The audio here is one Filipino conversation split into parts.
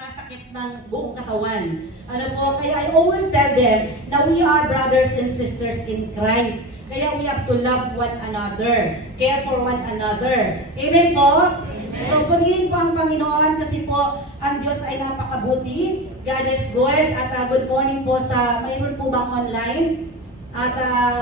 nagsasakit ng buong katawan. Ano po, kaya I always tell them na we are brothers and sisters in Christ. Kaya we have to love one another, care for one another. Amen po? Amen. So purihin po ang Panginoon kasi po ang Diyos ay napakabuti. God is good. At good morning po sa, mayroon po bang online? At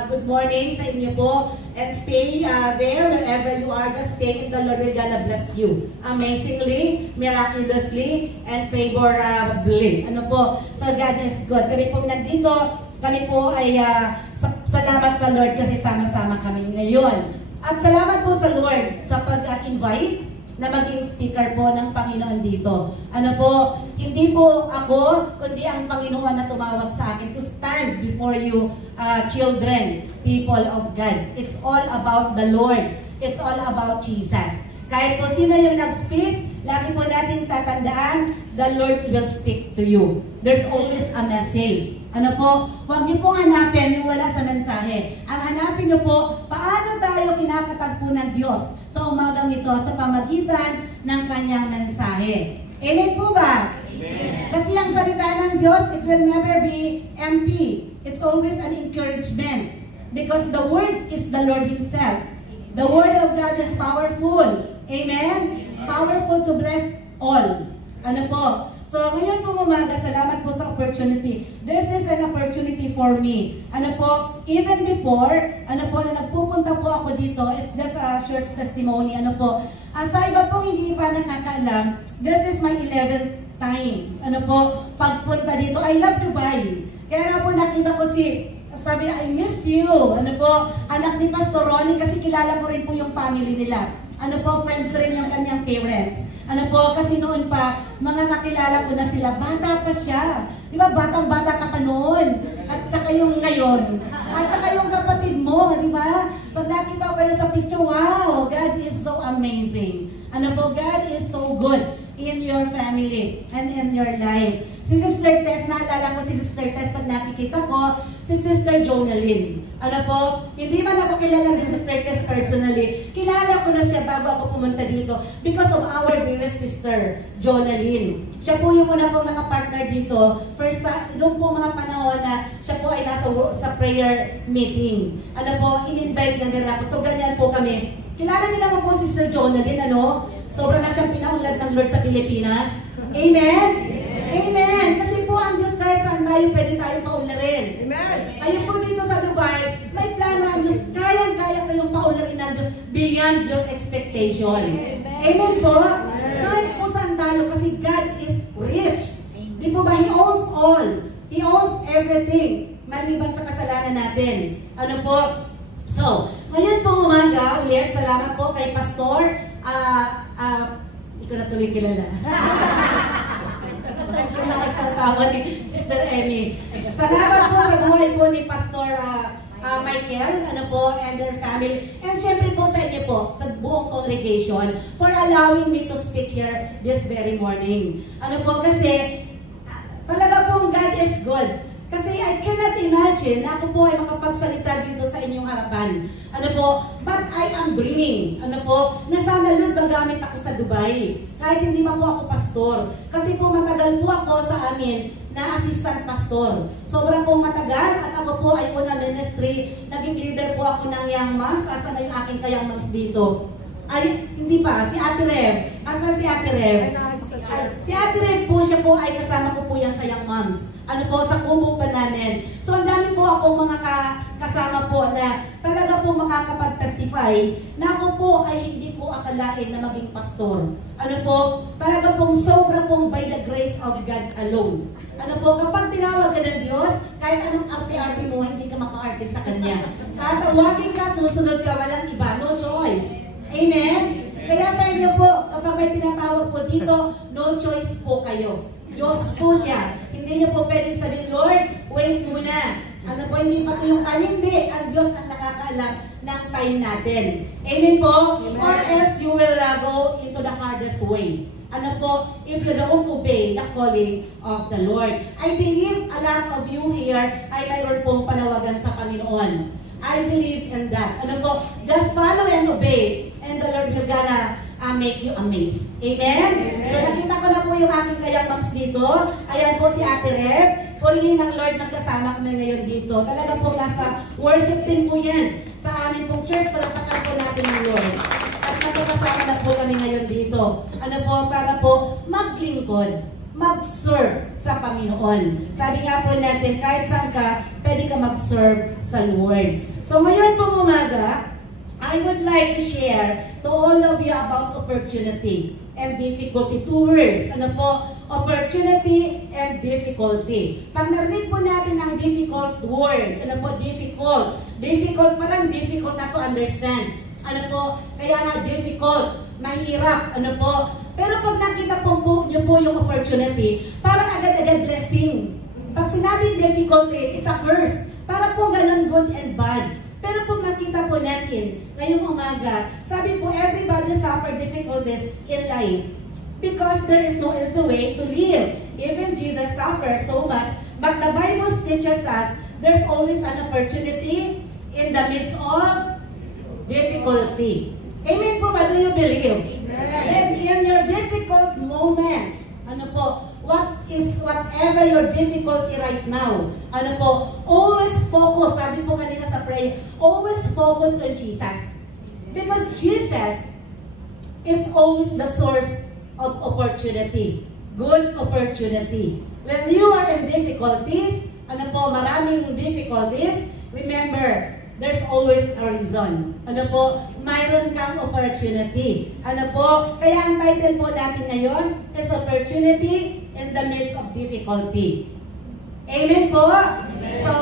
good morning sa inyo po. And stay there wherever you are. Just stay in the Lord will gonna bless you. Amazingly, miraculously, and favorably. Ano po? So God is good. Kami po nandito. Kami po ay salamat sa Lord kasi sama-sama kami ngayon. At salamat po sa Lord sa pag-invite na maging speaker po ng Panginoon dito. Ano po, hindi po ako, kundi ang Panginoon na tumawag sa akin to stand before you children, people of God. It's all about the Lord. It's all about Jesus. Kahit po sino yung nag-speak, lagi po natin tatandaan, the Lord will speak to you. There's always a message. Ano po, huwag niyo pong hanapin yung wala sa mensahe. Ang hanapin niyo po, paano tayo kinakatagpo ng Diyos sa umagang ito sa pamagitan ng kanyang mensahe. Amen po ba? Amen. Kasi ang salita ng Diyos, it will never be empty. It's always an encouragement. Because the Word is the Lord Himself. The Word of God is powerful. Amen? Powerful to bless all. Ano po? So, ngayon po umaga, salamat po sa opportunity. This is an opportunity for me. Ano po, even before, ano po, na nagpupunta po ako dito, it's just a short testimony. Ano po, sa iba pong hindi pa nakakaalam, this is my 11th time. Ano po, pagpunta dito, I love Dubai. Kaya nga po nakita ko sabi na, I miss you. Ano po, anak ni Pastor Ronnie, kasi kilala ko rin po yung family nila. Ano po, friend ko rin yung kanyang parents. Ano po, kasi noon pa, mga nakilala ko na sila, bata pa siya. Di ba, batang-bata ka pa noon. At saka yung ngayon. At saka yung kapatid mo, di ba? Pag nakita ko kayo sa picture, wow, God is so amazing. Ano po, God is so good in your family and in your life. Si Sister Tess, naalala ko si Sister Tess pag nakikita ko, si Sister Jonalyn. Ano po, hindi man ako kilala ni Sister Tess personally, kilala ko na siya bago ako pumunta dito because of our dearest sister, Jonalyn. Siya po yung una kong nakapartner dito, first noong po mga panahon na siya po ay nasa sa prayer meeting. Ano po, in-invite na din ako. So ganyan po kami. Kilala niyo naman po si Sister Jonalyn, ano? Sobrang na siyang pinaunlad ng Lord sa Pilipinas. Amen? Amen! Kasi po ang Diyos kahit saan tayo, pwede tayong paularin. Amen! Kayo po dito sa Dubai, may plano ang Diyos. Kayang-kaya kayong paularin ng Diyos beyond your expectation. Amen po? Kahit po saan tayo, kasi God is rich. Di po ba? He owns all. He owns everything. Maliban sa kasalanan natin. Ano po? So, ngayon po umaga, ulit, salamat po kay Pastor. Hindi ko na tuloy kilala. Lakas ng tawa ni Sister Emmy. Salamat po sa buhay po ni Pastor Michael, ano po, and their family. And syempre po sa inyo po, sa buong congregation, for allowing me to speak here this very morning. Ano po, kasi talaga pong God is good. Kasi I cannot imagine na ako po ay makapagsalita dito sa inyong harapan. Ano po, but I am dreaming. Ano po, na sana Lord magamit ako sa Dubai. Kahit hindi pa po ako pastor. Kasi po matagal po ako sa amin na assistant pastor. Sobrang po matagal at ako po ay unang ministry. Naging leader po ako ng Young Moms. Asa na yung aking kayang moms dito? Ay, hindi pa. Si Ate Rev. Asa si Ate Rev? Si Ate Rev po, siya po ay kasama ko po yan sa Young Moms. Ano po, sa kubo pa namin. So, ang dami po akong mga kasama po na talaga po makakapag-testify na ako po ay hindi po akalain na maging pastor. Ano po, talaga pong sobra pong by the grace of God alone. Ano po, kapag tinawag ka ng Diyos, kahit anong arte-arte mo, hindi ka maka-arte sa Kanya. Tatawagin ka, susunod ka, walang iba, no choice. Amen? Kaya sa inyo po, kapag may tinatawag po dito, no choice po kayo. Diyos po siya. Hindi niyo po pwedeng sabihin, Lord, wait muna. Ano po, hindi pa ito yung time? Hindi. Ang Diyos ang nakakaalam ng time natin. Amen po? Amen. Or else you will go into the hardest way. Ano po, if you don't obey the calling of the Lord. I believe a lot of you here ay mayroon pong panawagan sa Panginoon. I believe in that. Ano po, just follow and obey. And the Lord will gonna make you amazed. Amen? Amen? So nakita ko na po yung aking kayang moms dito. Ayan po si Ate Reb. Purihin ng Lord, magkasama kami ngayon dito. Talaga po nasa worship team po yan. Sa amin pong church, palakpakan po natin ng Lord. At magkakasama na po kami ngayon dito. Ano po, para po maglingkod, mag-serve sa Panginoon. Sabi nga po natin, kahit saan ka, pwede ka mag-serve sa Lord. So ngayon pong umaga, I would like to share to all of you about opportunity and difficulty. 2 words. Ano po? Opportunity and difficulty. Pag narinig po natin ang difficult word, ano po? Difficult. Difficult, parang difficult na to understand. Ano po? Kaya nga difficult. Mahirap. Ano po? Pero pag nakita po niyo po yung opportunity, parang agad-agad blessing. Pag sinabing difficulty, it's a curse. Parang po ganun good and bad. Pero kung nakita po natin ngayong umaga, sabi po everybody suffer difficulties in life because there is no easy way to live. Even Jesus suffered so much, but the Bible teaches us there's always an opportunity in the midst of difficulty. Amen po ba? Do you believe? And in your difficult moment, ano po, whatever your difficulty right now, ano po, always focus, sabi po kanina sa prayer, always focus on Jesus. Because Jesus is always the source of opportunity. Good opportunity. When you are in difficulties, ano po, maraming difficulties, remember, there's always a reason. Ano po, mayroon kang opportunity. Ano po, kaya ang title po natin ngayon is Opportunity in the Midst of Difficulty. Amen po? Amen. So,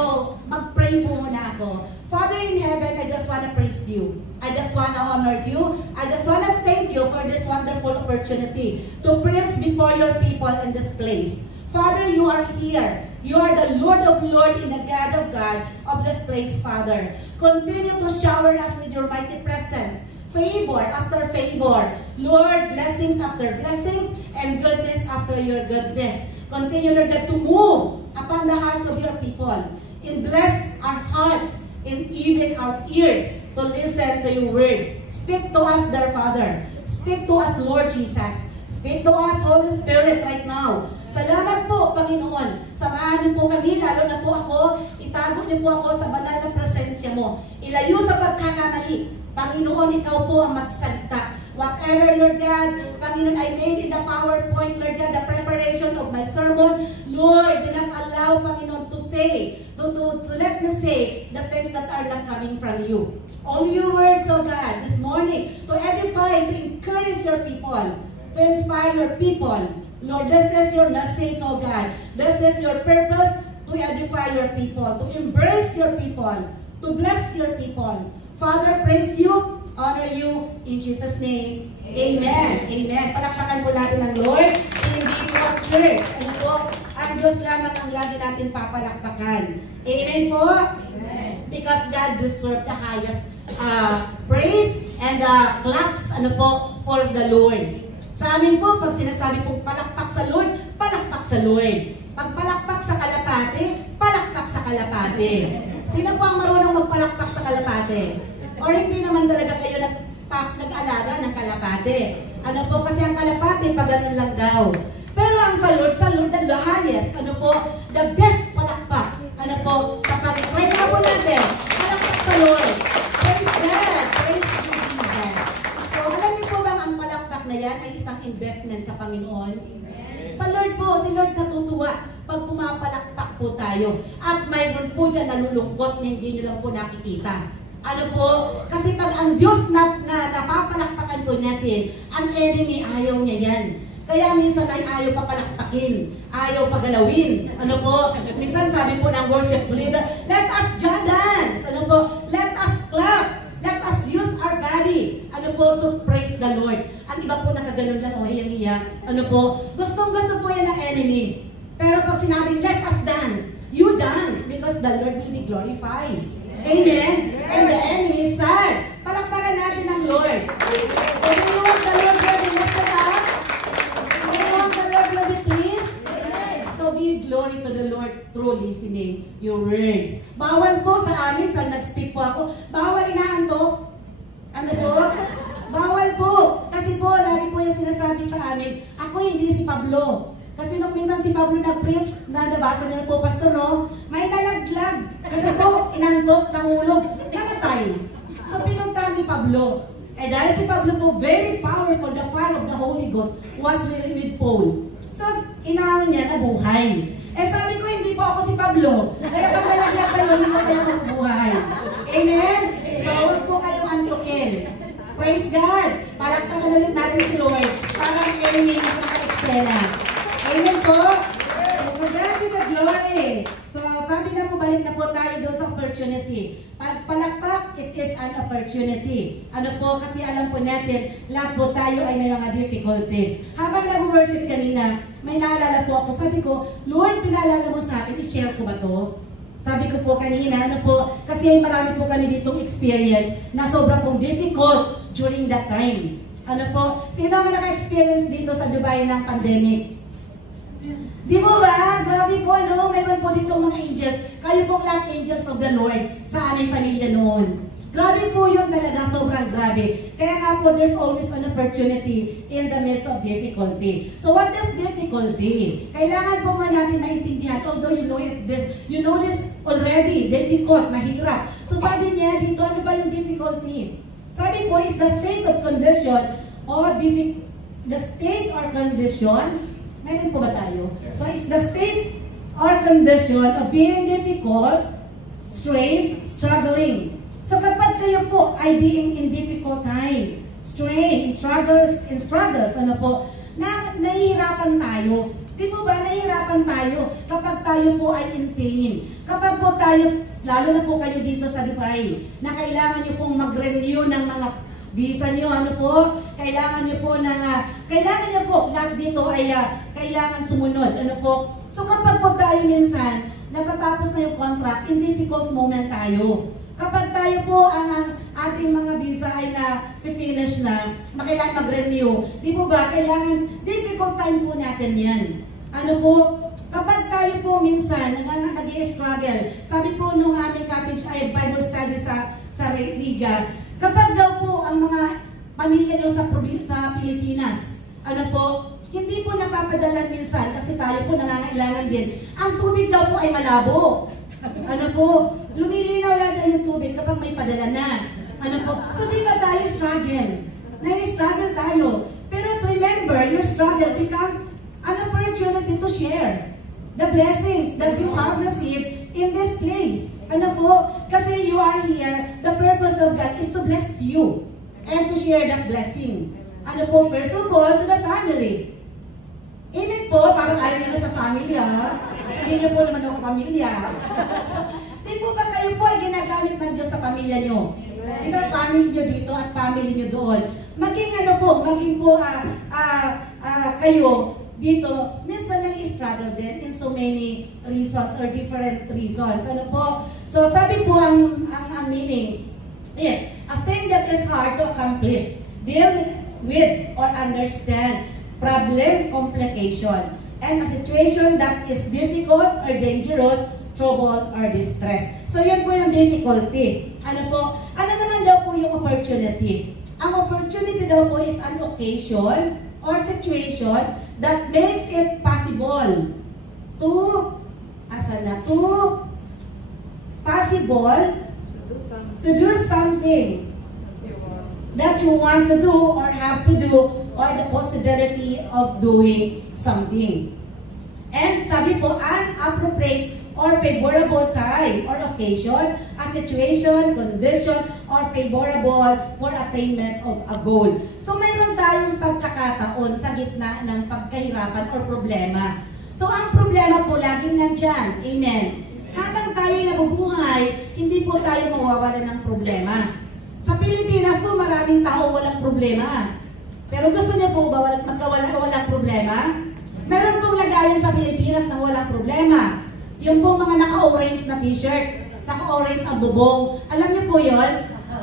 mag-pray po muna ako. Father in heaven, I just want to praise you. I just want to honor you. I just want to thank you for this wonderful opportunity to preach before your people in this place. Father, you are here. You are the Lord of Lords and the God of God of this place, Father. Continue to shower us with your mighty presence. Favor after favor. Lord, blessings after blessings and goodness after your goodness. Continue, Lord, to move upon the hearts of your people. And bless our hearts and even our ears to listen to your words. Speak to us, dear Father. Speak to us, Lord Jesus. Speak to us, Holy Spirit, right now. Salamat po, Panginoon. Samahan niyo po kami, lalo na po ako. Itago niyo po ako sa banal na presensya mo. Ilayo sa pagkakamali. Panginoon, ikaw po ang magsalita. Whatever, Lord God, Panginoon, I made in the PowerPoint, Lord God, the preparation of my sermon. Lord, do not allow, Panginoon, to say, to let me say the things that are not coming from you. All your words, oh God, this morning, to edify, to encourage your people, to inspire your people. Lord, this is your message, oh God. This is your purpose, to edify your people, to embrace your people, to bless your people. Father, praise you, honor you, in Jesus' name. Amen. Amen. Palakpakan po natin ang Lord. Hindi po ang church. Ano po? Ang Diyos lamang ang lagi natin papalakpakan. Amen po? Amen. Because God deserves the highest praise and claps, ano po, for the Lord. Sa amin po, pag sinasabi pong palakpak sa Lord, palakpak sa Lord. Pag palakpak sa kalapate, palakpak sa kalapate. Sino po ang marunong magpalakpak sa kalapate? Or hindi naman talaga kayo nag-alaga ng kalapate? Ano po, kasi ang kalapate, pag ganun lang daw. Pero ang sa Lord, the highest, ano po, the best palakpak. Ano po, sa pag-pray na po natin, palakpak sa Lord. Praise God, praise Jesus. So, alam niyo po bang ang palakpak na yan ay isang investment sa Panginoon? Sa Lord po, si Lord natutuwa pag pumapalakpak po tayo. At mayroon po dyan nalulungkot na hindi nyo lang po nakikita. Ano po? Kasi pag ang Diyos na napapalakpakan po natin, ang enemy ayaw niya yan. Kaya minsan ay ayaw papalakpakin, ayaw pagalawin. Ano po? Minsan sabi po ng worship leader, let us dance. Ano po? Let us clap. Let us use our body. Ano po? To praise the Lord. Ang iba po nakaganon lang, o hiyang-hiya. Ano po? Gustong-gusto po yan ng enemy. Pero pag sinabing, let us dance, you dance because the Lord will be glorified. Amen? And the enemy is sad. Palakpakan natin ang Lord. So, do you want the Lord will be lifted up? Do you want the Lord will be pleased? So, give glory to the Lord through listening your words. Bawal po sa amin, pag nag-speak po ako, bawal inaantok. Ano po? Bawal po. Kasi po, lagi po yung sinasabi sa amin, ako hindi si Pablo. Kasi nung minsan si Pablo nag-preach, na nabasa niyo po, Pastor, no? May nalaglag. Kasi po, inantok, nangulog, namatay. So, pinuntahan ni Pablo. Eh, dahil si Pablo po, very powerful, the fire of the Holy Ghost was with Paul. So, inaon niya na buhay. Eh, sabi ko, hindi po ako si Pablo. Kaya pag nalaglag kayo, hindi po kayo magbuhay. Amen? So, huwag po kayong antukin. Praise God! Palakpakan ulit natin si Lord. Parang amen at naka-eksena. Amen po? So, to God be the glory. So, sabi na po, balik na po tayo doon sa opportunity. Pag palakpak, it is an opportunity. Ano po, kasi alam po natin, lahat po tayo ay may mga difficulties. Habang nag-worship kanina, may naalala po ako. Sabi ko, Lord, pinaalala mo sa akin, i-share ko ba to? Sabi ko po kanina, ano po, kasi marami po kami ditong experience na sobrang pong difficult during that time. Ano po, sino ang naka-experience dito sa Dubai ng pandemic? Di mo ba? Grabe po, ano? Mayroon po dito mga angels. Kayo pong lahat angels of the Lord sa aming pamilya noon. Grabe po yun talaga, sobrang grabe. Kaya nga po, there's always an opportunity in the midst of difficulty. So what is difficulty? Kailangan po nga natin maintindihan, although you know this already, difficult, mahirap. So sabi niya dito, ano ba yung difficulty? Sabi po is the state of condition or the state or condition. Meron po ba tayo? So it's the state or condition of being difficult, strained, struggling. So kapag kayo po ay being in difficult time, strain, struggles, ano po, nahihirapan tayo. Di po ba, nahihirapan tayo kapag tayo po ay in pain. Kapag po tayo, lalo na po kayo dito sa Dubai, na kailangan nyo pong mag-renew ng mga visa nyo, ano po, kailangan nyo po lahat dito ay kailangan sumunod, ano po. So kapag po tayo minsan, natatapos na yung contract, in difficult moment tayo. Kapag tayo po ang ating mga visa ay na-finish na, kailangan mag-renew, di po ba, kailangan, difficult time po natin yan. Ano po, kapag tayo po minsan, nag-i-struggle, sabi po nung aming cottage ay Bible study sa Riga, kapag daw po ang mga pamilya nyo sa Pilipinas, ano po, hindi po napapadala minsan kasi tayo po nangangailangan din. Ang tubig daw po ay malabo. Ano po, lumilinaw lang tayo yung tubig kapag may padala na. Ano po, so di ba tayo struggle? Nai-struggle tayo. Pero remember, your struggle becomes an opportunity to share the blessings that you have received in this place. Ano po, kasi you are here, the purpose of God is to bless you and to share that blessing. Ano po, first of all, to the family. Amen po, parang ayaw nyo na sa pamilya. Hindi nyo po naman ako pamilya. Di po ba kayo po ay ginagamit ng Diyos sa pamilya nyo? Di ba, family nyo dito at family nyo doon? Maging ano po, maging po kayo dito, minsan nag-struggle din in so many reasons or different reasons. Ano po? So, sabi po ang meaning, yes, a thing that is hard to accomplish, deal with or understand, problem, complication, and a situation that is difficult or dangerous, trouble, or distress. So, yun po yung difficulty. Ano po? Ano naman daw po yung opportunity? Ang opportunity daw po is an occasion or situation that makes it possible to do something that you want to do or have to do, or the possibility of doing something. And sabi po, an appropriate or favorable time or occasion, a situation, condition, or favorable for attainment of a goal. So mayroon tayong pagkakataon sa gitna ng pagkahirapan or problema. So ang problema po laging nandyan. Amen. Habang tayo nabubuhay, hindi po tayo mawawala ng problema. Sa Pilipinas po, maraming tao walang problema. Pero gusto niyo po ba walang problema? Meron pong lagayan sa Pilipinas na walang problema. Yung pong mga naka-orange na t-shirt, saka orange ang bubong. Alam niyo po yun?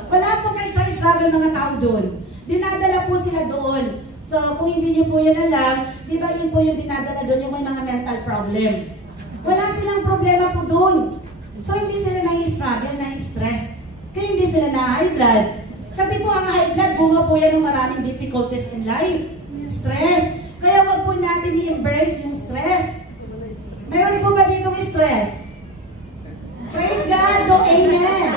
Wala po kayo sa struggle mga tao doon. Dinadala po sila doon. So, kung hindi niyo po yun alam, di ba yun po yung dinadala doon, yung may mga mental problem. Wala silang problema po doon. So, hindi sila nai-struggle, nai-stress. Kaya hindi sila na-high blood. Kasi po ang high blood, bunga po yan ng maraming difficulties in life. Stress. Kaya wag po natin i-embrace yung stress. Amen.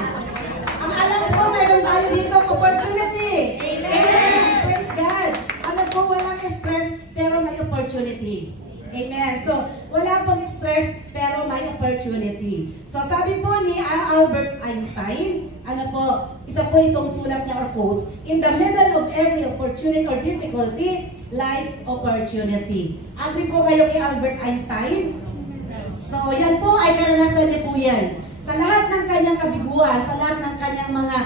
Ang alam ko, mayroon tayo dito opportunity. Amen. Praise God. Alam ko, walang stress, pero may opportunities. Amen. So, wala pong stress, pero may opportunity. So, sabi po ni Albert Einstein, ano po, isa po itong sulat niya or quotes, in the middle of every opportunity or difficulty lies opportunity. Agree po kayo kay Albert Einstein? So, yan po ay karanasan niya po yan. Sa lahat ng kanyang kabiguan, sa lahat ng kanyang mga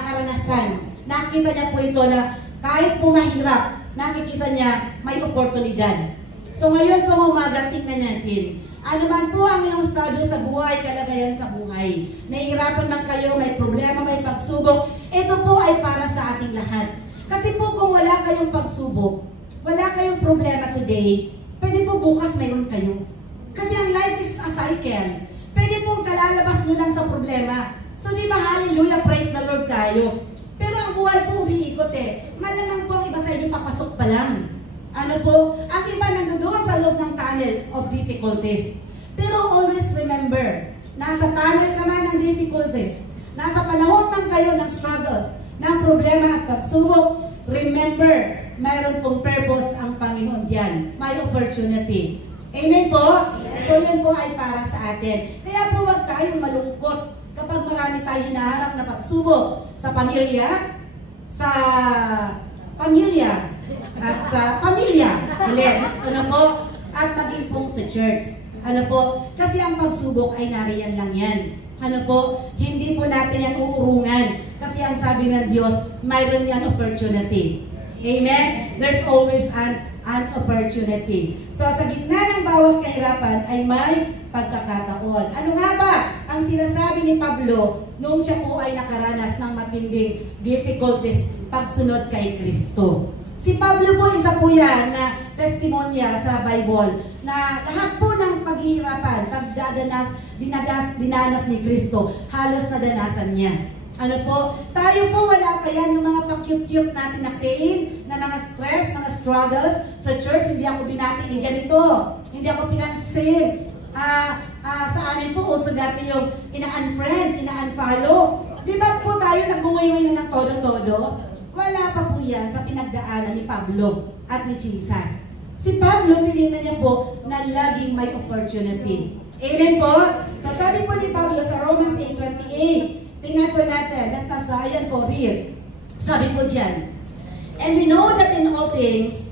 karanasan, nakita niya po ito na kahit po mahirap, nakikita niya may oportunidad. So ngayon pong umaga, tingnan natin. Ano man po ang iyong estado sa buhay, kalagayan sa buhay. Nahihirapan man kayo, may problema, may pagsubok. Ito po ay para sa ating lahat. Kasi po kung wala kayong pagsubok, wala kayong problema today, pwede po bukas mayroon kayo. Kasi ang life is a cycle. Pwede pong kalalabas nyo lang sa problema. So di ba, hallelujah, praise the Lord tayo. Pero ang buhay po umiikot eh. Malamang po ang iba sa inyo papasok pa lang. Ano po, ang iba nandoon sa loob ng tunnel of difficulties. Pero always remember, nasa tunnel ka man ng difficulties, nasa panahon ng kayo ng struggles, ng problema at pagsubok, remember, mayroon pong purpose ang Panginoon diyan. May opportunity. Amen po? So yan po ay para sa atin. Kaya po wag tayong malungkot kapag marami tayong hinaharap na pagsubok sa pamilya, at sa pamilya, ulit, ano po, at maging pong sa church. Ano po, kasi ang pagsubok ay nariyan lang yan. Ano po, hindi po natin yan uurungan. Kasi ang sabi ng Diyos, mayroon yan opportunity. Amen? There's always an opportunity. So sa gitna ng bawat kahirapan ay may pagkakataon. Ano nga ba ang sinasabi ni Pablo nung siya po ay nakaranas ng matinding difficulties pagsunod kay Kristo? Si Pablo po, isa po yan na testimonya sa Bible na lahat po ng paghihirapan, dinanas ni Kristo, halos nadanasan niya. Ano po? Tayo po, wala pa yan yung mga pa-cute-cute natin na pain, na mga stress, mga struggles sa church. Hindi ako binati ganito. Hindi ako pinansin. Sa amin po, uso dati yung ina-unfriend, ina-unfollow. Di ba po tayo nag-uwi-uwi na ng todo-todo? Wala pa po yan sa pinagdaanan ni Pablo at ni Jesus. Si Pablo, tinignan niya po na laging may opportunity. Amen po? So sabi po ni Pablo sa Romans 8:28, tingnan po natin, nagtasayan po read. Sabi po dyan, and we know that in all things,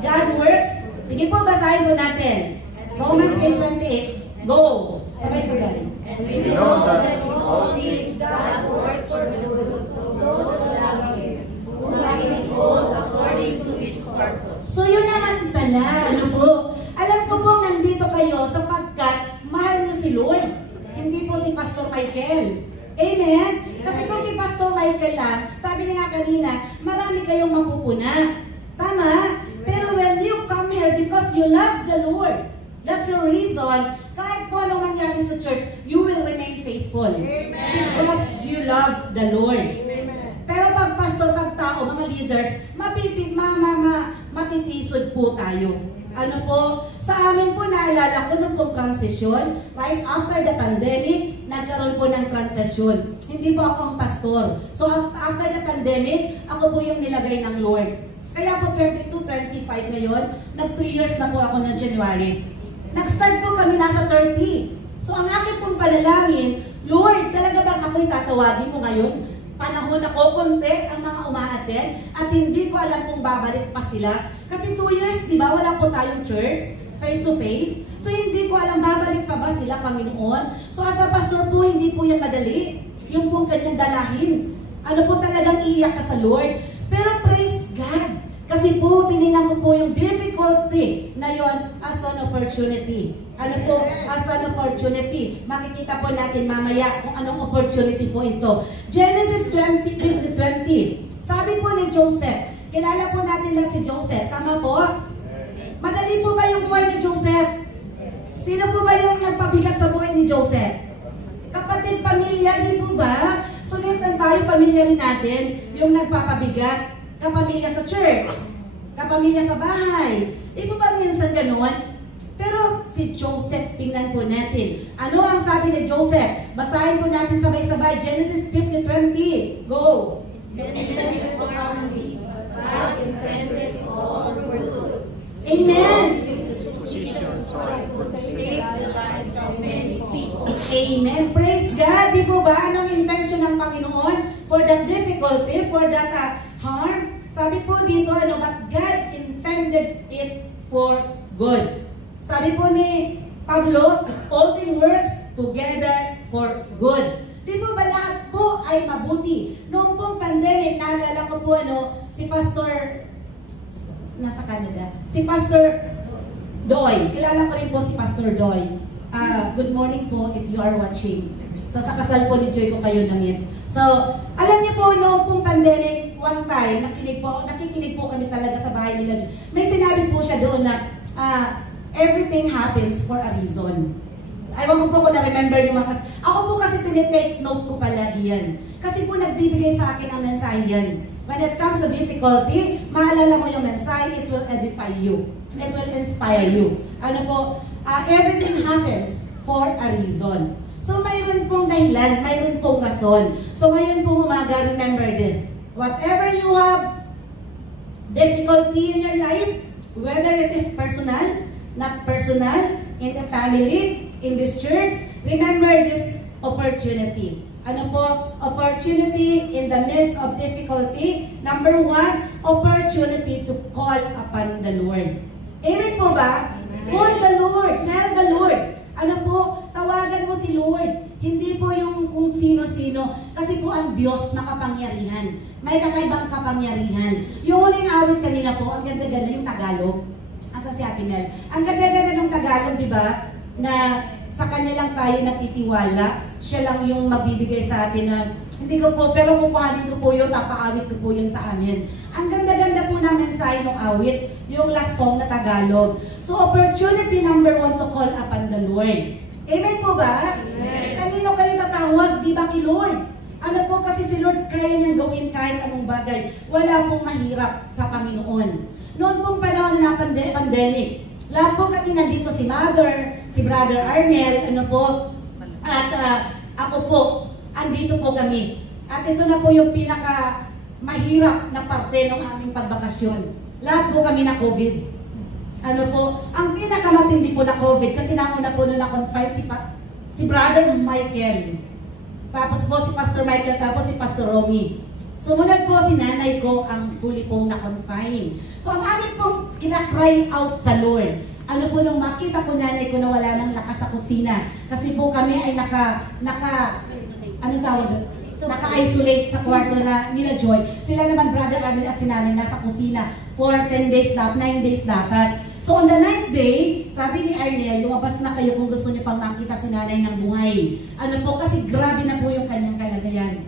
God works. Sige po, basahin po natin. Romans 8:28, go! Sabay-sabay. And we know that in all things, God works for the good of those who love Him, who have been called according to His purpose. So yun naman pala, ano po? Alam ko po nandito kayo sapagkat mahal nyo si Lord. Hindi po si Pastor Michael. Amen? Kasi kung kay Pastor Michael lang, sabi niya nga kanina, marami kayong mapupuna. Tama? Pero when you come here because you love the Lord, that's your reason, kahit po anong mangyari sa church, you will remain faithful. Amen. Because you love the Lord. Amen. Pero pag pastor, pag tao, mga leaders, matitisod po tayo. Ano po? Sa amin po, naalala ko nung pong transition, right after the pandemic, nagkaroon po ng transition. Hindi po ako ang pastor. So after the pandemic, ako po yung nilagay ng Lord. Kaya po 22-25 ngayon, nag 3 years na po ako ng January. Nag-start po kami nasa 30. So ang akin pong panalangin, Lord, talaga bang ako'y tatawagin mo ngayon? Panahon na ko, konti ang mga umaattend at hindi ko alam kung babalik pa sila. Kasi 2 years, di ba, wala po tayong church, face to face. So hindi ko alam, babalik pa ba sila, Panginoon? So as a pastor po, hindi po yan madali. Yung pong kanyang dalahin. Ano po talagang iiyak ka sa Lord. Pero praise God. Kasi po, tinignan ko po yung difficulty na yon as an opportunity. Ano po? As an opportunity. Makikita po natin mamaya kung anong opportunity po ito. Genesis 20:20. Sabi po ni Joseph, kilala po natin lang si Joseph. Tama po? Madali po ba yung buhay ni Joseph? Sino po ba yung nagpabigat sa buhay ni Joseph? Kapatid, pamilya, di po ba? So, ganyan tayo, pamilya rin natin, yung nagpapabigat. Kapamilya sa church, kapamilya sa bahay. Di po ba minsan gano'n? Pero si si Joseph. Tingnan po natin. Ano ang sabi ni Joseph? Basahin po natin sabay-sabay. Genesis 50:20. Go! God intended all for good. Amen! Amen. Praise God. Di po ba? Anong intention ng Panginoon for that difficulty, for that harm? Sabi po dito, but God intended it for good. Sabi po ni Pablo, all things works together for good. Di po ba lahat po ay mabuti? Noong pong pandemic, naalala ko po si Pastor, nasa Canada, si Pastor Doy. Kilala ko rin po si Pastor Doy. Good morning po if you are watching. So sa kasal po ni Joy ko kayo namit. So, alam niyo po, noong pong pandemic, one time, nakikinig po kami talaga sa bahay nila. May sinabi po siya doon na everything happens for a reason. Ayaw ko po kung na-remember yung mga ako po kasi tinitake note ko palagi yan. Kasi po nagbibigay sa akin ang mensahe yan. When it comes to difficulty, maalala mo yung mensahe, it will edify you. It will inspire you. Everything happens for a reason. So mayroon pong dahilan, mayroon pong rason. So ngayon po umaga, remember this. Whatever you have difficulty in your life, whether it is personal, not personal, in the family, in this church, remember this opportunity. Opportunity in the midst of difficulty. Number one, opportunity to call upon the Lord. Amen po ba? Amen. Call the Lord. Tell the Lord. Tawagan mo si Lord. Hindi po yung kung sino-sino. Kasi po ang Diyos makapangyarihan. May kakaibang kapangyarihan. Yung huling awit kanina po, ang ganda-ganda yung Tagalog. Asa si Ate Mel. Ang ganda-ganda ng Tagalog, di ba? Na sa kanya lang tayo natitiwala. Siya lang yung magbibigay sa atin na hindi ko po, pero kukuhanin ko po yun, papaawit ko po yun sa amin. Ang ganda-ganda po ng mensahe ng awit, yung last song na Tagalog. So, opportunity number one to call upon the Lord. Amen po ba? Amen. Kanino kayo tatawag? Di ba kay Lord? Kasi si Lord kaya niyang gawin kahit anong bagay. Wala pong mahirap sa Panginoon. Noon pong panahon na pandemic, lahat po kami nandito, si Mother, si Brother Arnel, at ako po, andito po kami. At ito na po yung pinaka mahirap na parte ng aming pagbakasyon. Lahat po kami na COVID. Ang pinakamatindi po na COVID, kasi nauna po na na-confine si Brother Michael. Tapos po si Pastor Michael, tapos si Pastor Romy. Sumunod po si nanay ko ang huli pong na-confine. So ang amin pong kinakry out sa Lord. Nung makita ko nanay ko na wala nang lakas sa kusina. Kasi po kami ay naka-isolate sa kwarto na nila Joy. Sila naman, Brother Arnel at si nanay, nasa kusina for 10 days dapat, 9 days dapat. So on the 9th day, sabi ni Arnel, lumabas na kayo kung gusto niyo pang makita si nanay ng buhay. Kasi grabe na po yung kanyang kalagayan.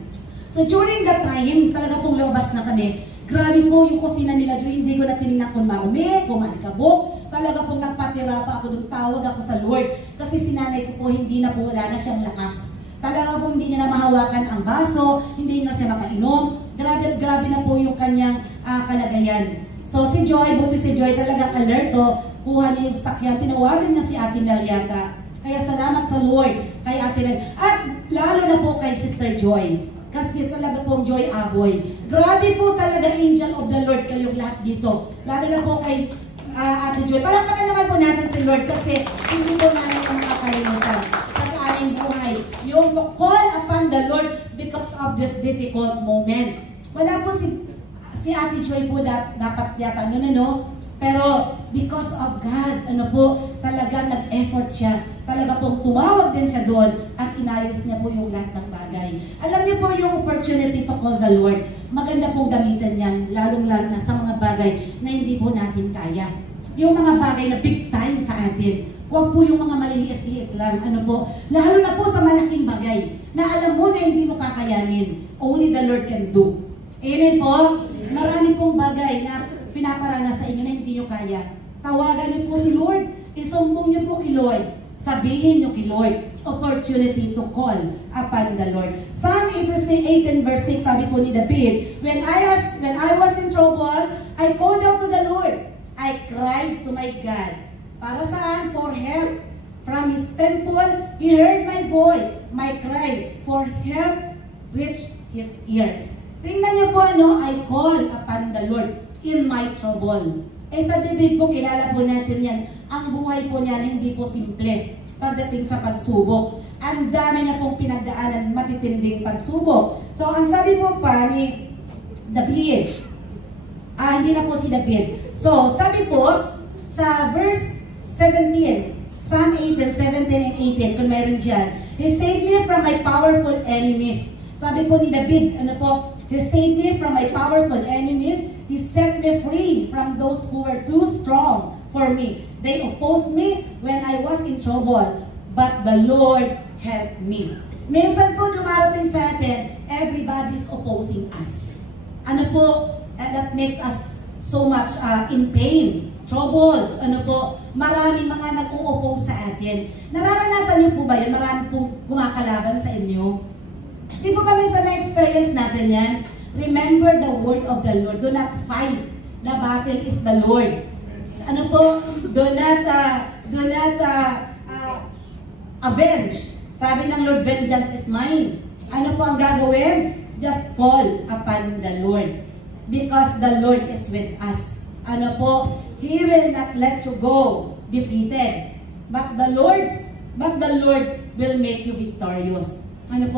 So during that time, talaga pong lumabas na kami. Grabe po yung kusina nila Joy, hindi ko na tinignan kung marumi, kung maalikabok. Talaga pong nagpatira pa ako, nung tawag ako sa Lord. Kasi si nanay ko po, hindi na po, wala na siyang lakas. Talaga po hindi niya na mahawakan ang baso, hindi na siya makainom. Grabe na po yung kanyang kalagayan. So si Joy, buti si Joy talagang alerto, kuha niya yung sakyan, tinawagan na si Ate Mel yata. Kaya salamat sa Lord kay Ate Mel. At lalo na po kay Sister Joy. Kasi talaga pong Joy Aboy. Grabe po talaga, angel of the Lord kayong lahat dito. Lalo na po kay Ate Joy. Palakpakan naman po natin si Lord kasi hindi po namin ang makakalimutan sa aming buhay. Yung call upon the Lord because of this difficult moment. Wala po si Ate Joy po dapat yata pero because of God, talaga nag-effort siya. Talaga pong tumawag din siya doon at inayos niya po yung lahat ng bagay. Alam niyo po yung opportunity to call the Lord, maganda pong gamitin yan, lalong-lalo na sa mga bagay na hindi po natin kaya. Yung mga bagay na big time sa atin, huwag po yung mga maliliit-liit lang. Lalo na po sa malaking bagay na alam mo na hindi mo kakayanin. Only the Lord can do. Amen po? Marami pong bagay na pinaparanas sa inyo na hindi nyo kaya. Tawagan niyo po si Lord. Isumbong niyo po kay Lord. Sabihin niyo kay Lord. Opportunity to call upon the Lord. Psalm 18 verse 6, sabi po ni David, When I was in trouble, I called out to the Lord. I cried to my God. Para saan? For help. his temple, he heard my voice, my cry for help reached his ears. Tingnan niyo po I call upon the Lord in my trouble. Sa David po, kilala po natin yan. Ang buhay po niya hindi po simple pagdating sa pagsubok. Ang dami niya pong pinagdaanan, matitinding pagsubok. So, ang sabi po pa ni David, hindi na po si David. So, sabi po, sa verse 17, Psalm 18, 17 and 18, kung meron dyan, He saved me from my powerful enemies. Sabi po ni David, He saved me from my powerful enemies. He set me free from those who were too strong for me. They opposed me when I was in trouble, but the Lord helped me. Minsan po dumarating sa atin, everybody is opposing us. And that makes us so much in pain, trouble. Maraming mga nag-o-oppose sa atin. Nararanasan niyo po ba yun? Maraming pong kumakalaban sa inyo. Di po ba minsan na-experience natin yan? Remember the word of the Lord. Do not fight. The battle is the Lord. Do not avenge. Sabi ng Lord, vengeance is mine. Ano po ang gagawin? Just call upon the Lord. Because the Lord is with us. He will not let you go defeated. But the Lord will make you victorious.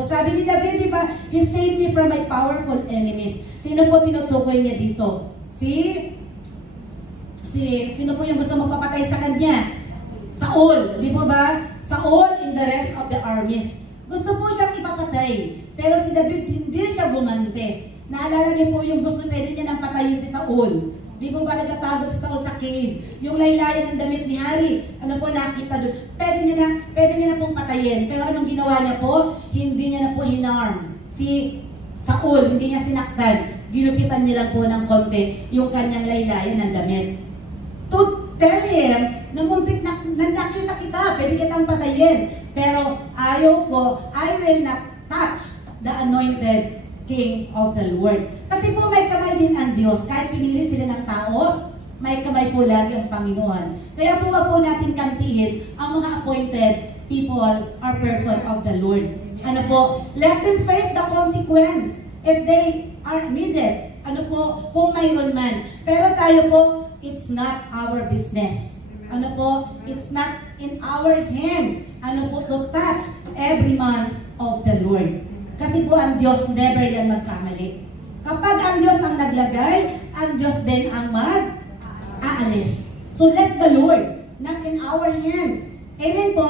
Sabi ni David, diba? He saved me from my powerful enemies. Sino po tinutukoy niya dito? Sino po yung gusto magpapatay sa kanya? Saul, di po ba? Saul in the rest of the armies. Gusto po siyang ipapatay. Pero si David, hindi siya bumante. Naalala niyo po yung gusto pwede niya nang patayin si Saul. Di po ba nagtatago si Saul sa cave? Yung laylayan ng damit ni Hari, nakita doon. Pwede niya na pong patayin. Pero anong ginawa niya po? Hindi niya na po hinarm. Si Saul, hindi niya sinaktan. Ginupitan niya lang po ng konti yung kanyang laylayan ng damit. To tell him, na muntik na nakita kita, pwede kitang patayin. Pero ayaw ko, I will not touch the anointed King of the Lord. Kasi po may kamay din ang Diyos. Kahit pinili sila ng tao, may kamay po lagi ang Panginoon. Kaya po wag po natin kantihin ang mga appointed people or person of the Lord. Let them face the consequence if they are needed. Kung mayroon man. Pero tayo po, it's not our business. It's not in our hands. To touch every month of the Lord. Kasi po ang Diyos never yan magkamali. Kapag ang Diyos ang naglagay, ang Diyos din ang mag-aalis. So let the Lord, not in our hands. Amen po?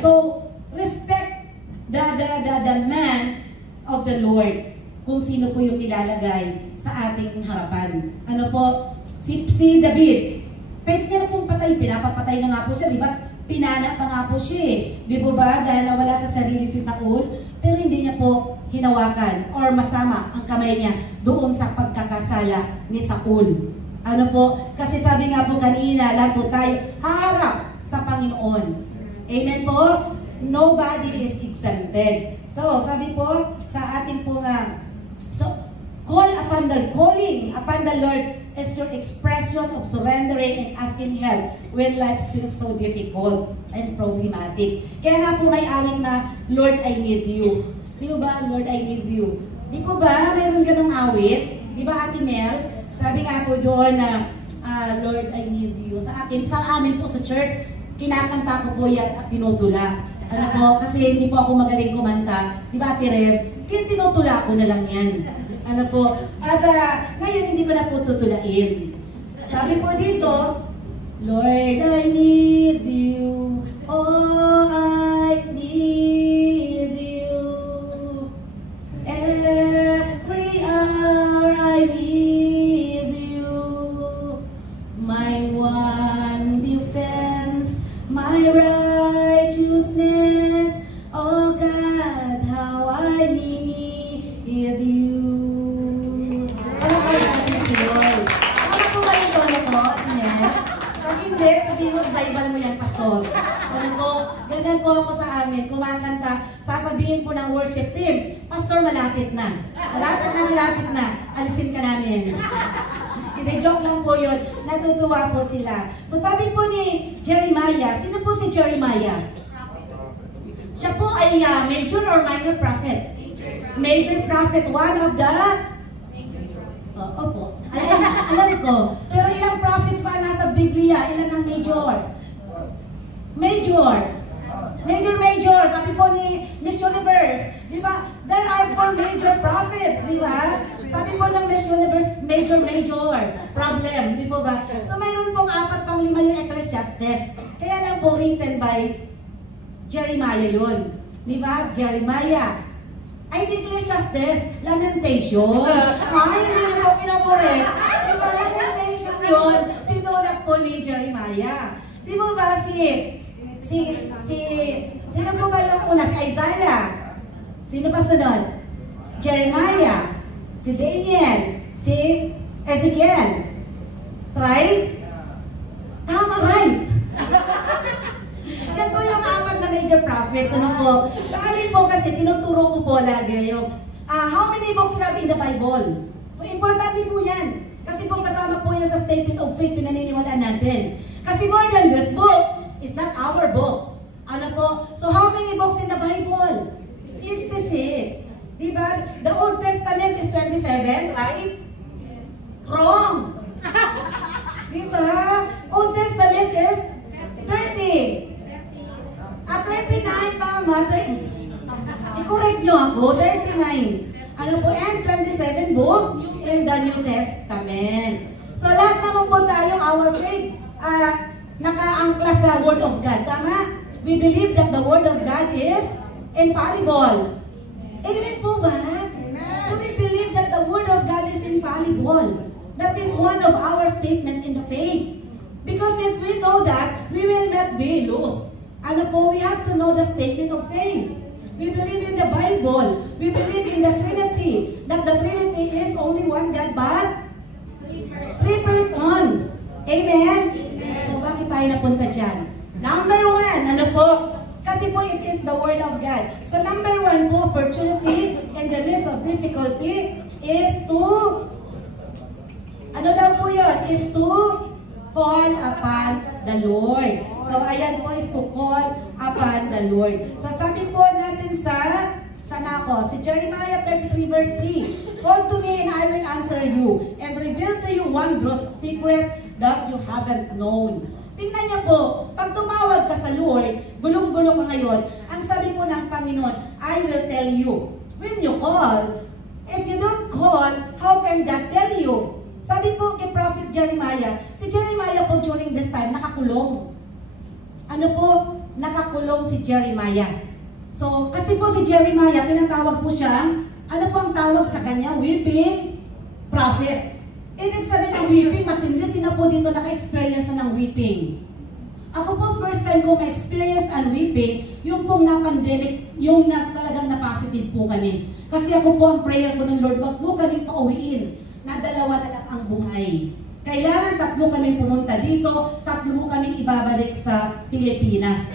So respect the man of the Lord. Kung sino po yung ilalagay sa ating harapan. Si David, pwede niya na pong patay, pinapapatay na nga po siya, di ba? Pinana pa nga po siya eh. Di po ba? Dahil nawala sa sarili si Saul, pero hindi niya po hinawakan or masama ang kamay niya doon sa pagkakasala ni Saul. Kasi sabi nga po kanina, lahat po tayo haharap sa Panginoon. Amen po? Nobody is exempted. So, sabi po sa ating po calling upon the Lord is your expression of surrendering and asking help when life seems so difficult and problematic. Kaya nga po may aling na, Lord, I need you. Di ba, Lord, I need you? Di po ba, mayroon ganong awit? Di ba, Ate Mel? Sabi nga po doon na, Lord, I need you. Sa amin po sa church, kinakanta ko po yan at tinutula. Kasi hindi po ako magaling kumanta. Di ba, Ate Rev? Kaya tinutula ko na lang yan. At ngayon hindi ko na po tutulain. Sabi po dito, Lord, I need you. Oh, I need you. Every hour I need you. My one defense, my righteousness. Oh God, how I need you. Bible mo yan, Pastor. Ganyan po ako sa amin, kumakanta, sasabihin po ng worship team, Pastor, malapit na. Malapit na, alisin ka namin. Hindi, joke lang po yun. Natutuwa po sila. So sabi po ni Jeremiah, sino po si Jeremiah? Siya po ay major or minor prophet? Major prophet, one of the... Opo. Alam ko. Pero ilang prophets pa nasa Biblia? Ilan ang major? Major. Major. Sabi po ni Miss Universe, di ba? There are 4 major prophets, di ba? Sabi po ng Miss Universe, major. Problem, di po ba? So mayroon pong 4 pang 5 yung Ecclesiastes. Kaya lang po written by Jeremiah yun. Di ba? Jeremiah. Ay, di Ecclesiastes, Lamentation. Ay, hindi na po kinakorek. Di ba? Lamentation yun. Sinulat po ni Jeremiah. Di ba ba sino po ba yung una? Si Isaiah. Sino pa sunod? Jeremiah. Si Daniel. Si Ezekiel. Right? Tama, right. Yan po yung 4 na major prophets. Ano po? Sa amin po kasi, tinuturo ko po lagi yung how many books have in the Bible? So, importante po yan. Kasi po kasama po yan sa statement of faith na naniniwalaan natin. Kasi more than this book is not our books. Ano po? So, how many books in the Bible? 66. Diba? The Old Testament is 27, right? Wrong. Diba? Old Testament is 30. 39, tama. I-correct nyo ako, 39. Ano po, and 27 books in the New Testament. So, lahat naman po tayo, our faith, nakaangkla sa Word of God. Tama? We believe that the Word of God is infallible. Amen po ba? So, we believe that the Word of God is infallible. That is one of our statements in the faith. Because if we know that, we will not be lost. Ano po, we have to know the statement of faith. We believe in the Bible. We believe in the Trinity. That the Trinity is only one God, but 3 persons. Amen? So, bakit tayo napunta dyan? Number 1, ano po? Kasi po, it is the Word of God. So, number 1 po, opportunity in the midst of difficulty is to, ano daw po yun? Is to call upon the Lord. So, ayan po is to call upon the Lord. So, sabi po natin si Jeremiah 33 verse 3, call to me and I will answer you and reveal to you wondrous secrets that you haven't known. Tingnan niyo po, pag tumawag ka sa Lord, gulong-gulong ka ngayon, ang sabi po ng Panginoon, I will tell you. When you call, if you don't call, how can God tell you? Sabi po kay Prophet Jeremiah, si Jeremiah po during this time, nakakulong. Ano po? Nakakulong si Jeremiah. So, kasi po si Jeremiah, tinatawag po siya, ano po ang tawag sa kanya? Weeping prophet. Ibig sabihin ng weeping, matindi. Sino po dito naka-experience ng weeping? Ako po, first time ko ma-experience ang weeping, yung pong na-pandemic, yung talagang na-positive po kami. Kasi ako po, ang prayer ko ng Lord, wag po kami pauwiin. Na dalawa na lang ang buhay. Kailangan 3 kami pumunta dito, 3 mo kami ibabalik sa Pilipinas.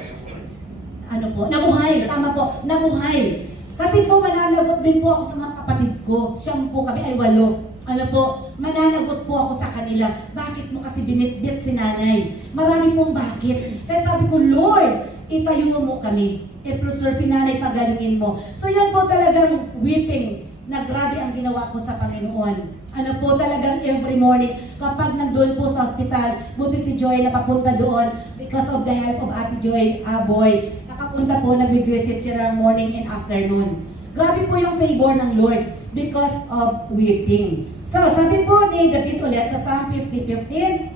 Ano po? Nabuhay. Tama po, nabuhay. Kasi po mananagot din po ako sa mga kapatid ko. 7 po kami, ay 8. Ano po? Mananagot po ako sa kanila. Bakit mo kasi binitbit si nanay? Marami pong bakit. Kaya sabi ko, Lord, itayo mo kami. I-preserve si nanay, pagalingin mo. So yan po talagang weeping na grabe ang ginawa ko sa Panginoon. Ano po, talagang every morning, kapag nandun po sa hospital, buti si Joy na papunta doon because of the help of Ate Joy Aboy. Nakapunta po, nag-visit siya ng morning and afternoon. Grabe po yung favor ng Lord because of weeping. So, sabi po ni David ulit sa Psalm 50:15,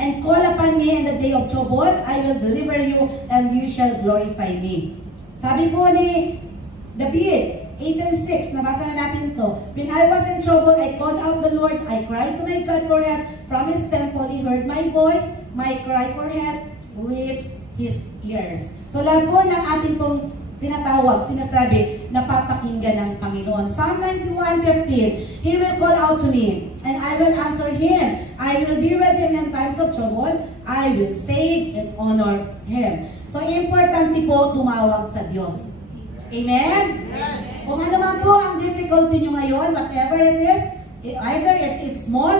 and call upon me in the day of trouble, I will deliver you and you shall glorify me. Sabi po ni David, 18:6, nabasa na natin to. When I was in trouble, I called out the Lord. I cried to my God for help. From His temple, He heard my voice. My cry for help reached His ears. So lahat po ng ating pong tinatawag, sinasabi, napapakinggan ng Panginoon. Psalm 91:15, He will call out to me, and I will answer Him. I will be with Him in times of trouble. I will save and honor Him. So importante po tumawag sa Diyos. Amen? Kung ano man po ang difficulty nyo ngayon, whatever it is, either it is small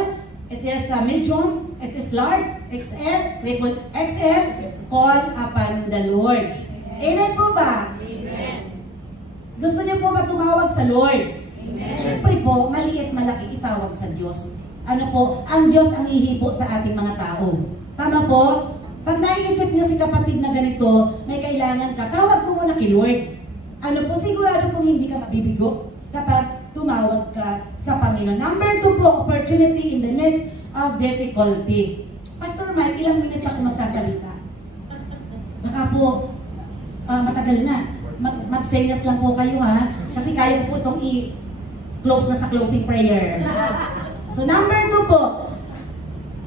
it is medium, it is large, XL, triple XL, call upon the Lord. Amen po ba? Amen. Gusto niyo po ba tumawag sa Lord? Amen. Siyempre po, maliit malaki itawag sa Diyos. Ano po, ang Diyos ang hihipo sa ating mga tao. Tama po? Pag naiisip niyo si kapatid na ganito, may kailangan ka, tawag ko muna kay Lord. Ano po, sigurado pong hindi ka mabibigo kapag tumawag ka sa Panginoon. Number 2 po, opportunity in the midst of difficulty. Pastor Mike, ilang minutes ako magsasalita? Baka po, matagal na. Mag-say yes lang po kayo ha. Kasi kaya ko po itong i-close na sa closing prayer. So number 2 po,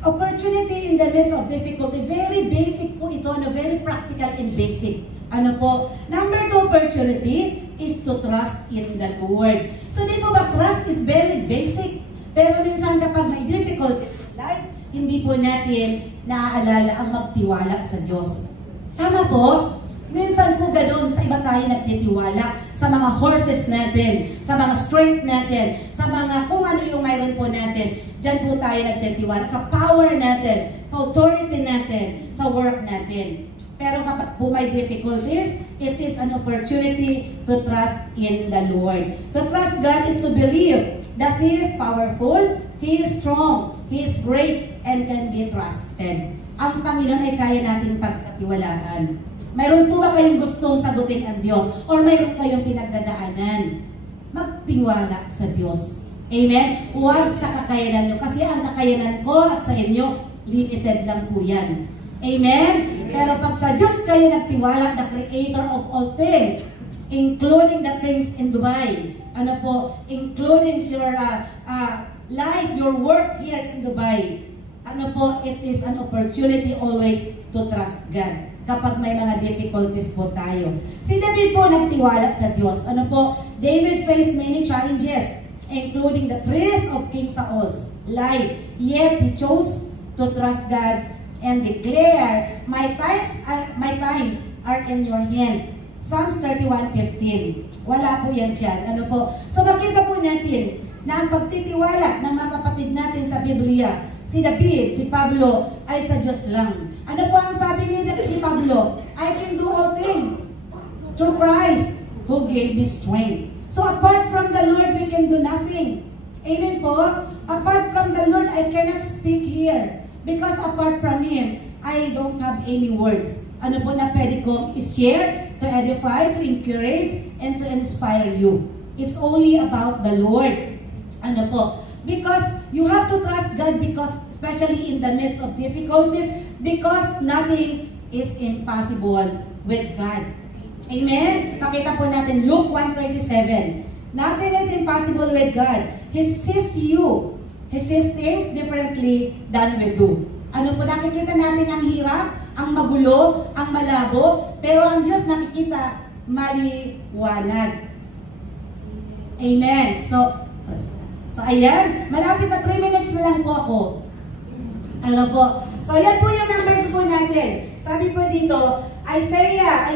opportunity in the midst of difficulty. Very basic po ito, no? Very practical and basic. Ano po? Number 2 opportunity is to trust in the Lord. So di po ba, trust is very basic. Pero minsan kapag may difficulty in life, hindi po natin naaalala ang magtiwala sa Diyos. Tama po? Minsan po ganoon, sa iba tayo nagtitiwala, sa mga horses natin, sa mga strength natin, sa mga kung ano yung mayroon po natin. Diyan po tayo nagtitiwala, sa power natin, sa authority natin, sa work natin. Pero kapag po may difficulties, it is an opportunity to trust in the Lord. To trust God is to believe that He is powerful, He is strong, He is great, and can be trusted. Ang Panginoon ay kaya nating pagkatiwalaan. Mayroon po ba kayong gustong sagutin ang Diyos? Or mayroon kayong pinagdadaanan? Magtiwala sa Diyos. Amen? Huwag sa kakayanan nyo. Kasi ang kakayanan ko at sa inyo, limited lang po yan. Amen? Pero pag sa Diyos kayo nagtiwala, the Creator of all things, including the things in Dubai, ano po, including your life, your work here in Dubai, ano po, it is an opportunity always to trust God kapag may mga difficulties po tayo. Si David po nagtiwala sa Diyos. Ano po, David faced many challenges, including the threat of King Saul's life. Yet he chose to trust God and declare, my times are in your hands. Psalms 31:15. Wala po yan dyan. Ano po? So makita po natin na ang pagtitiwala ng mga kapatid natin sa Biblia, si David, si Pablo, ay sa Diyos lang. Ano po ang sabi ni Pablo? I can do all things through Christ who gave me strength. So apart from the Lord, we can do nothing. Amen po? Apart from the Lord, I cannot speak here. Because apart from Him, I don't have any words. Ano po na pwede kong i-share, to edify, to encourage, and to inspire you. It's only about the Lord. Ano po? Because you have to trust God, because especially in the midst of difficulties, because nothing is impossible with God. Amen? Pakita po natin Luke 1:37. Nothing is impossible with God. He sees you. He sees things differently than we do. Ano po, nakikita natin ang hirap, ang magulo, ang malabo, pero ang Diyos nakikita maliwanag. Amen. So ayan, malapit na 3 minutes na lang po ako. Ano po? So ayan po yung number 2 po natin. Sabi po dito, Isaiah,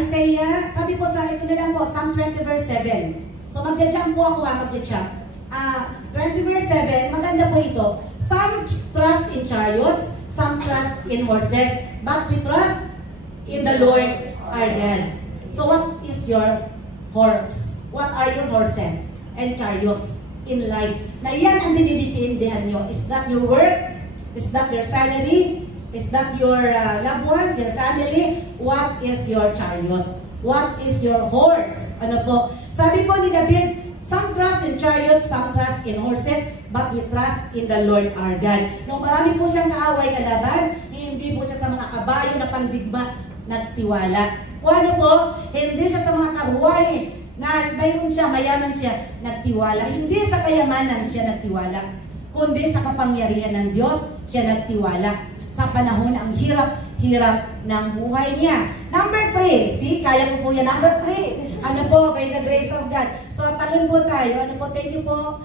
sabi po sa ito na lang po, Psalm 20 verse 7. So magja-jump po ako magja-jump. 20 verse 7, maganda po ito. Some trust in chariots, some trust in horses, but we trust in the Lord our God. So what is your horse? What are your horses and chariots in life? Na yan ang dinidipindihan nyo. Is that your work? Is that your salary? Is that your loved ones, your family? What is your chariot? What is your horse? Ano po? Sabi po ni David, some trust in chariots, some trust in horses, but we trust in the Lord our God. Nung marami po siyang kaaway kalaban, hindi po siya sa mga kabayo na pandigma nagtiwala. Kung ano po, hindi siya sa mga karuwahe na mayroon siya, mayaman siya, nagtiwala. Hindi sa kayamanan siya nagtiwala, kundi sa kapangyarihan ng Diyos siya nagtiwala. Sa panahon ang hirap ng buhay niya. Number 3, see, kaya ko po yan. Number 3, ano po, by the grace of God. So, talon po tayo. Ano po, thank you po,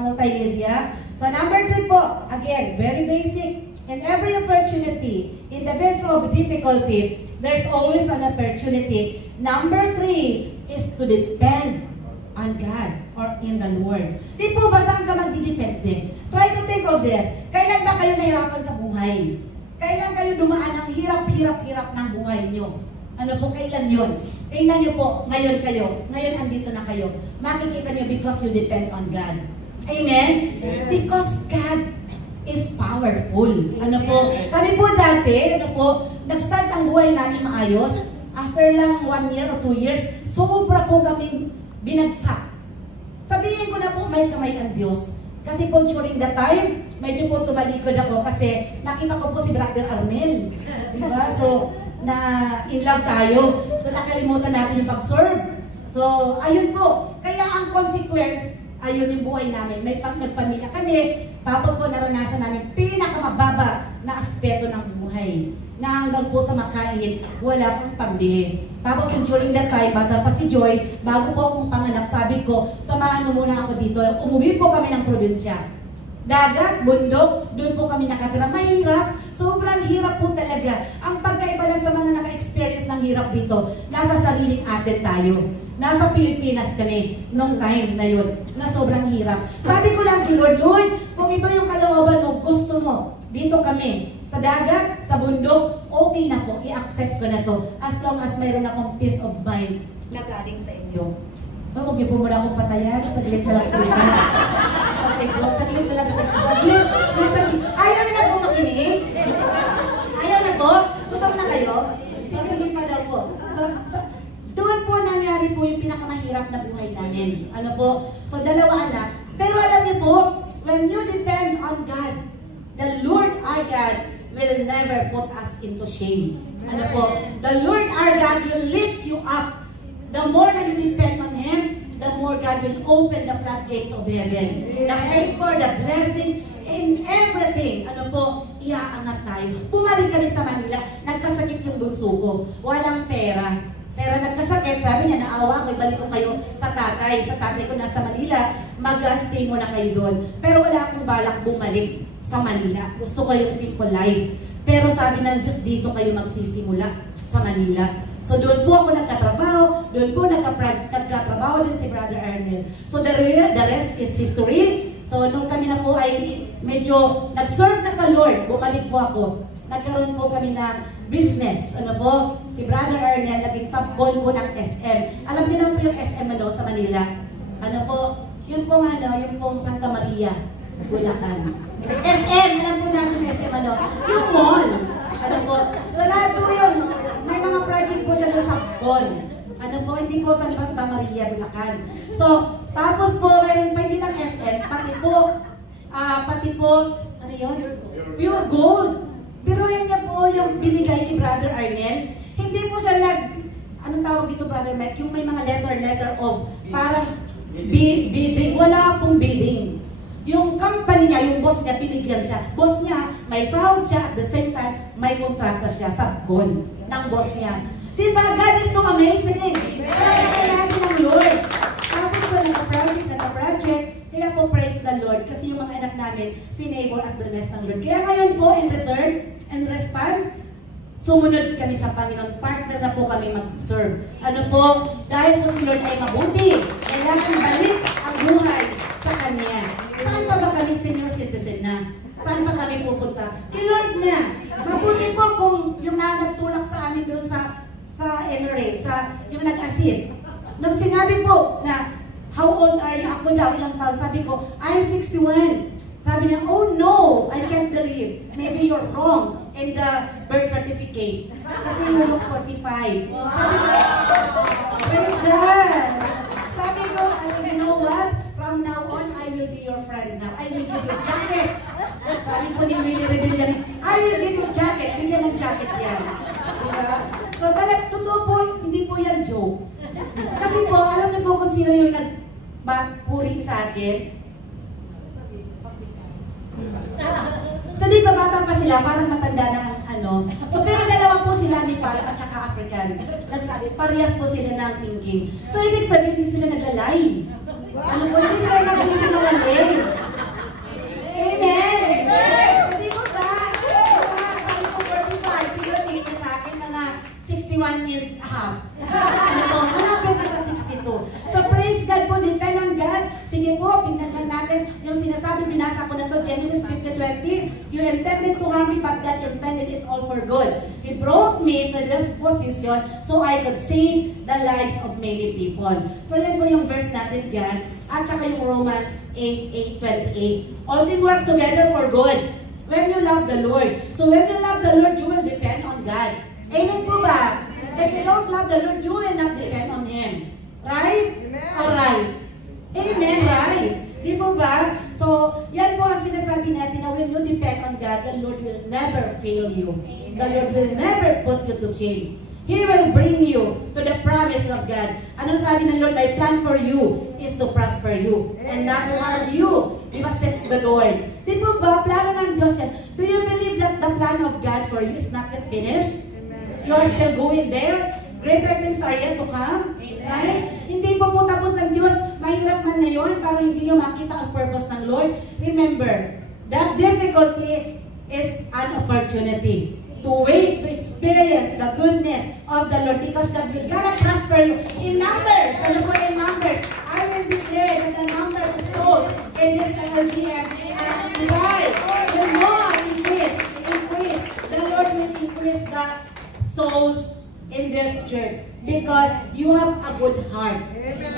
Multimedia. So, number 3 po, again, very basic. In every opportunity, in the midst of difficulty, there's always an opportunity. Number 3 is to depend on God or in the Lord. Di po ba saan ka magdidepende? Try to think of this. Kaya Kailan ba kayo nahirapan sa buhay? Kailan kayo dumaan ang hirap-hirap-hirap ng buhay nyo? Ano po, kailan yun? Tingnan nyo po, ngayon kayo. Ngayon andito na kayo. Makikita nyo because you depend on God. Amen? Because God is powerful. Ano po? Kami po dati, ano po, nag-start ang buhay natin maayos. After lang 1 year or 2 years, sobra po kami binagsak. Sabihin ko na po, may kamay ang Diyos. Kasi po during that time, medyo po tumalikod ako kasi nakita ko po si Brother Arnel. Diba? So, na in love tayo. So, nakalimutan natin yung pag-serve. So, ayun po. Kaya ang consequence, ayun yung buhay namin. May nagpamilya kami, tapos po naranasan namin pinakamababa na aspeto ng buhay. Na hanggang po sa makain, wala akong pambili. Tapos during that time, bata pa si Joy, bago po akong panganak, sabi ko, samahan mo muna ako dito. Umuwi po kami ng probinsya. Dagat, bundok, doon po kami nakatira. Mahirap, sobrang hirap po talaga. Ang pagkaiba lang sa mga naka-experience ng hirap dito, nasa sariling atin tayo. Nasa Pilipinas kami, nung time na yun, na sobrang hirap. Sabi ko lang kay Lord, Lord, kung ito yung kalooban mo, gusto mo, dito kami, sa dagat, sa bundok, okay na po, i-accept ko na to. As long as mayroon akong peace of mind na galing sa inyo. Huwag niyo po muna akong patayan, saglit na lang po. Okay po, saglit na lang, saglit. Ayaw na po makinig? Ayaw na po? Gutom na kayo? Sige pa daw po. Doon po nangyari po yung pinakamahirap na buhay namin. Ano po? So, 2 anak. Pero alam niyo po, when you depend on God, the Lord our God will never put us into shame. Ano po? The Lord our God will lift you up. The more that you depend on Him, the more God will open the floodgates of heaven. The favor, the blessings, in everything. Ano po? Iaangat tayo. Bumalik kami sa Manila. Nagkasakit yung bunso ko. Walang pera. Pero nagkasakit, sabi niya, naawa ko, ibalik ko kayo sa tatay. Sa tatay ko nasa Manila, mag-stay mo na kayo doon. Pero wala akong balak bumalik sa Manila. Gusto ko yung simple life. Pero sabi ng Diyos, dito kayo magsisimula sa Manila. So doon po ako nagkatrabaho, doon po nagkatrabaho din si Brother Arnel. So the rest is history. So nung kami na po ay medyo nag-serve na sa Lord, bumalik po ako. Nagkaroon po kami ng business. Ano po? Si Brother Arnel naging subcon po ng SM. Alam niyo naman po yung SM ano, sa Manila. Ano po? Yung pong ano, yung pong Santa Maria, Bulacan. SM, alam po natin SM ano? Yung mall. Ano po? So lahat po yun. May mga project po siya ng subcon. Ano po? Hindi po sa Santa Maria, Bulacan. So, tapos po, mayroon pa hindi lang SM, pati po, ano yun? Pure gold. Pero yun niya po yung binigay ni Brother Arnel. Hindi po siya anong tawag dito, Brother Mike? Yung may mga letter of, parang bidding. Wala pong bidding. Yung company niya, yung boss niya, pinigyan siya. Boss niya, may sahod siya, at the same time, may kontrata siya, subcon ng boss niya. Diba? God is so amazing. Kaya natin ang Lord. Tapos po, nagka-project. Kaya po, praise the Lord. Kasi yung mga anak namin, finavor at bless ng Lord. Kaya ngayon po, in return and response, sumunod kami sa Panginoon. Partner na po kami mag-serve. Ano po? Dahil po si Lord ay mabuti. Kailangan balik ang buhay sa Kanya. Saan pa ba kami senior citizen na? Saan pa kami pupunta? Kay Lord na. Mabuti po kung yung nagtulak sa amin doon sa Emirates, yung nag-assist. Nung sinabi po na, how old are you? Ako daw, ilang taon? Sabi ko, I'm 61. Sabi niya, oh no, I can't believe. Maybe you're wrong in the birth certificate. Kasi you look 45. Sabi ko, praise God. Sabi ko, you know what? From now on, I will be your friend now. I will give you jacket. Sabi po ni Willie Rebellion, I will give you jacket. Bigyan ng jacket yan. Diba? So, totoo po, hindi po yan joke. Kasi po, alam niyo po kung sino yung nagpuri sa akin. So, di ba bata pa sila, parang matanda na ang ano. So, pero dalawa po sila, Nepal at saka African. Nagsabi, parehas po sila ng thinking. So, ibig sabihin, hindi sila naglalay. Ano po, hindi sila nagsisinungaling. Amen! Sabi ko ba? Sabi ko 45, siguro dito sa akin, mga 61 and a half. Ano po, malapit na sa 62. So, praise God po, depend on God. Sige po, pinaglan natin yung sinasabi, binasa ko na to, Genesis 50:20, you intended to harm me, but God intended it all for good. He brought me to this position so I could save the lives of many people. So yan po yung verse natin dyan, at saka yung Romans 8:28. All things works together for good when you love the Lord. So when you love the Lord, you will depend on God. Amen po ba? If you don't love the Lord, you will not depend on Him. Right? Alright. Amen, right? Di po ba? So, yan po ang sinasabi natin na when you depend on God, the Lord will never fail you. The Lord will never put you to shame. He will bring you to the promise of God. Anong sabi ng Lord? My plan for you is to prosper you and not to harm you. Diba says the Lord? Di po ba? Plano ng Diyos yan. Do you believe that the plan of God for you is not yet finished? You are still going there? Greater things are yet to come? Right? Hindi po po tapos ang Diyos. Mahirap man ngayon para hindi nyo makita ang purpose ng Lord. Remember, that difficulty is an opportunity to wait, to experience the goodness of the Lord because God will gonna prosper you in numbers. Ano po in numbers? I will declare that the number of souls in this LGM and Dubai will more increase. The Lord will increase the souls in this church because you have a good heart.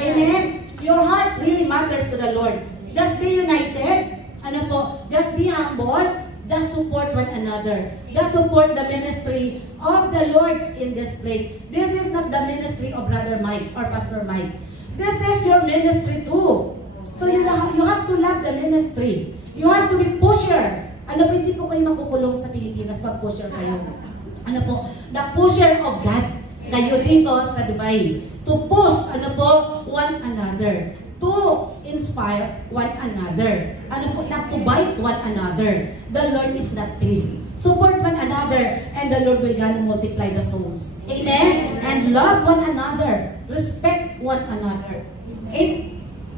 Amen? Your heart really matters to the Lord. Just be united. Ano po? Just be humble. Just support one another. Just support the ministry of the Lord in this place. This is not the ministry of Brother Mike or Pastor Mike. This is your ministry too. So you have to love the ministry. You have to be pusher. Ano po, hindi po kayo makukulong sa Pilipinas pag pusher kayo. Ano po? The pusher of God. Kayo dito sa Dubai. To push, ano po, one another. To inspire one another. Ano po, not to bite one another. The Lord is not pleased. Support one another and the Lord will gonna multiply the souls. Amen? And love one another. Respect one another.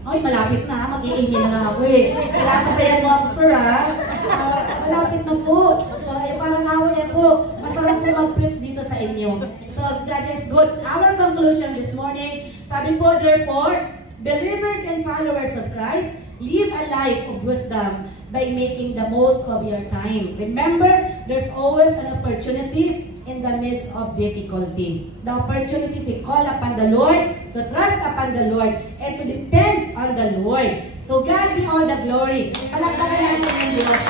Ay, malapit na. Mag-i-email na lang ako eh. Malapit na yan mo ako, sir, ha? Malapit na po. So, parang awa yan po. Masarap po mag-preach dito sa inyo. So, that is good. Our conclusion this morning, sabi po, therefore, believers and followers of Christ, live a life of wisdom by making the most of your time. Remember, there's always an opportunity in the midst of difficulty. The opportunity to call upon the Lord, to trust upon the Lord, and to depend on the Lord. To God be all the glory. Palakpakan natin ng Diyos.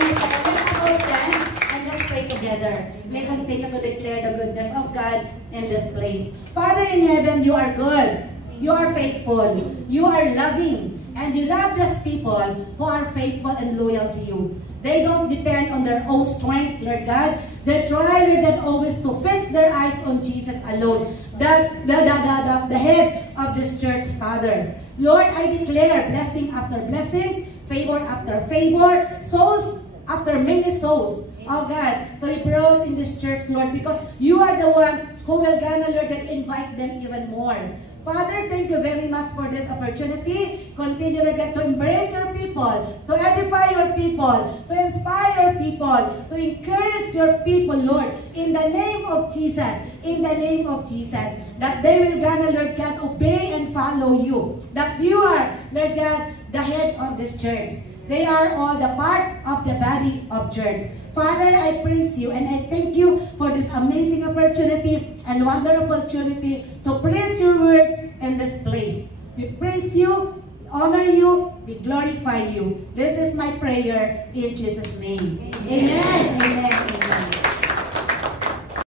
Let us all stand and let's pray together. May continue to declare the goodness of God in this place. Father in heaven, you are good. You are faithful. You are loving. And you love those people who are faithful and loyal to you. They don't depend on their own strength, Lord God. They try, Lord God, always to fix their eyes on Jesus alone, the head of this church, Father. Lord, I declare blessing after blessings, favor after favor, souls after many souls. Oh God, to be brought in this church, Lord, because you are the one who will gonna, Lord, and invite them even more. Father, thank you very much for this opportunity. Continue, Lord God, to embrace your people, to edify your people, to inspire your people, to encourage your people, Lord, in the name of Jesus, in the name of Jesus, that they will gonna, Lord God, obey and follow you, that you are, Lord God, the head of this church. They are all the part of the body of church. Father, I praise you and I thank you for this amazing opportunity and wonderful opportunity to praise your words in this place. We praise you, honor you, we glorify you. This is my prayer in Jesus' name. Amen. Amen. Amen.